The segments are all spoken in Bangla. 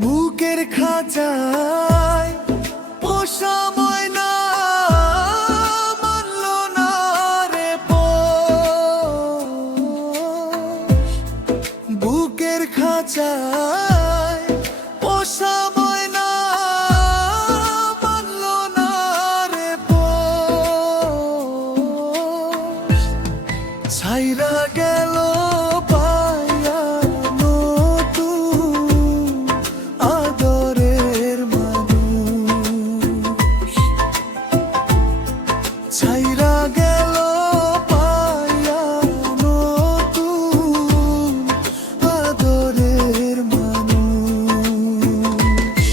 বুকের খাঁচায় পোষা ময়না মানলো না রে পোষ। বুকের খাঁচায় পোষা ময়না মানলো না রে পোষ। ছাইরা গেল ছাইরা গেল পায়া নতুন আদরের মানুষ।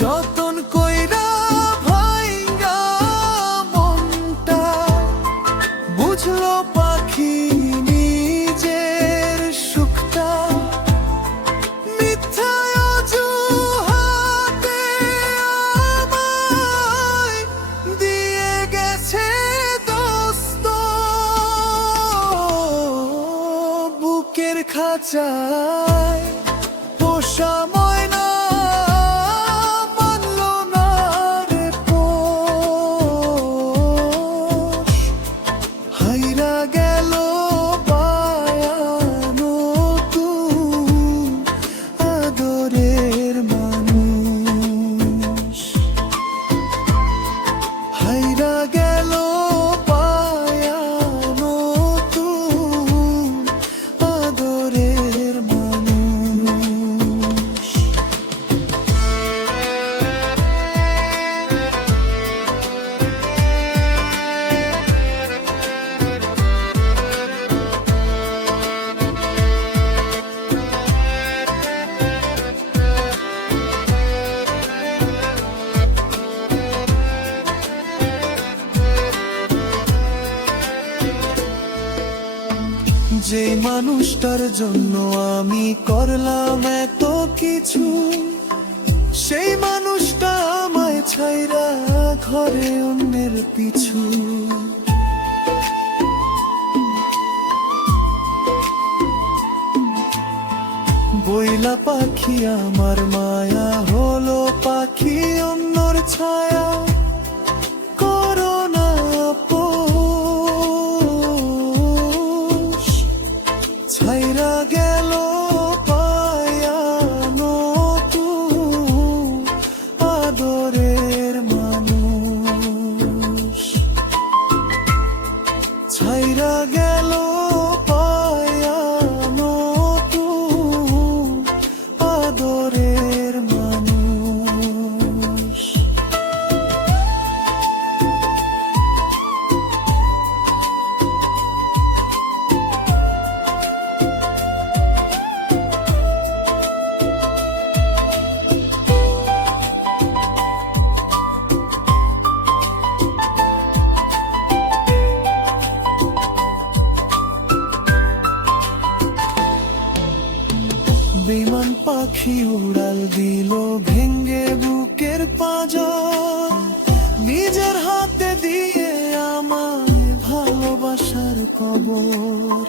যতন কইরা ভাইঙ্গা মনটা বুঝলো পাখি নিজের সুখটা। বুকের খাঁচায় পোষা ময়না মানলো না রে পোষ। হাইরা গেল পায়া নতুন আদরের মানুষ। হাইরা গেল যে মানুষটার জন্য আমি করলাম এত কিছু, সেই মানুষটা আমায় ছাইরা ঘরে অন্যের পিছু। বইলা পাখি আমার মায়া হলো পাখি অন্যর ছায়া। ছাইরা গেল পায়া নতুন আদরের মানুষ। ছাইরা গেল পায়া নতুন আদরের মানুষ। বেমান পাখি উড়াল দিল ভেঙ্গে বুকের পাঁজর, নিজের হাতে দিয়ে আমায় ভালোবাসার কবর।